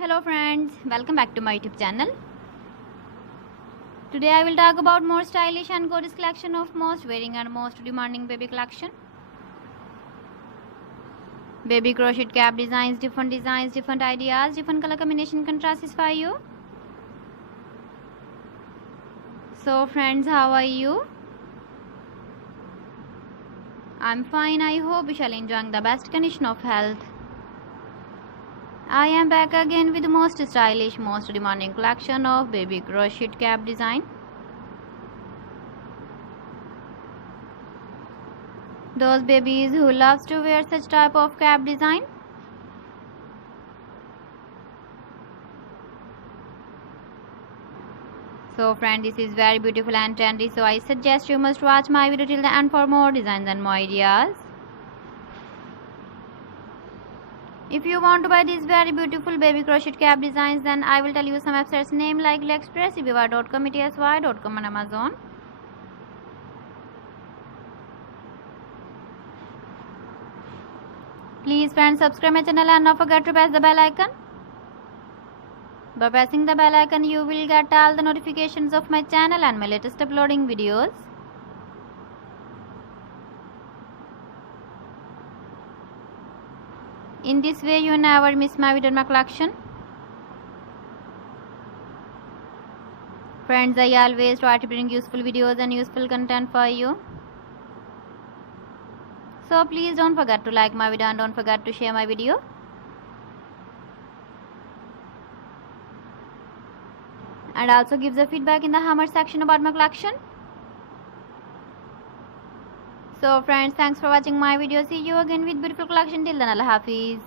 Hello friends, welcome back to my YouTube channel. Today I will talk about more stylish and gorgeous collection of most wearing and most demanding baby collection. Baby crochet cap designs, different ideas, different color combination can satisfy you. So friends, how are you? I'm fine. I hope you shall enjoy the best condition of health. I am back again with the most stylish, most demanding collection of baby crochet cap design. Those babies who loves to wear such type of cap design. So friend, this is very beautiful and trendy, so I suggest you must watch my video till the end for more designs and more ideas. If you want to buy these very beautiful baby crochet cap designs, then I will tell you some websites name like AliExpress, eBay.com, etsy.com and Amazon. Please friends, subscribe my channel and not forget to press the bell icon. By pressing the bell icon, you will get all the notifications of my channel and my latest uploading videos. In this way, you never miss my video in my collection. Friends, I always try to bring useful videos and useful content for you. So please don't forget to like my video and don't forget to share my video. And also give the feedback in the comment section about my collection. So friends, thanks for watching my video. See you again with beautiful collection. Till then, Allah Hafiz.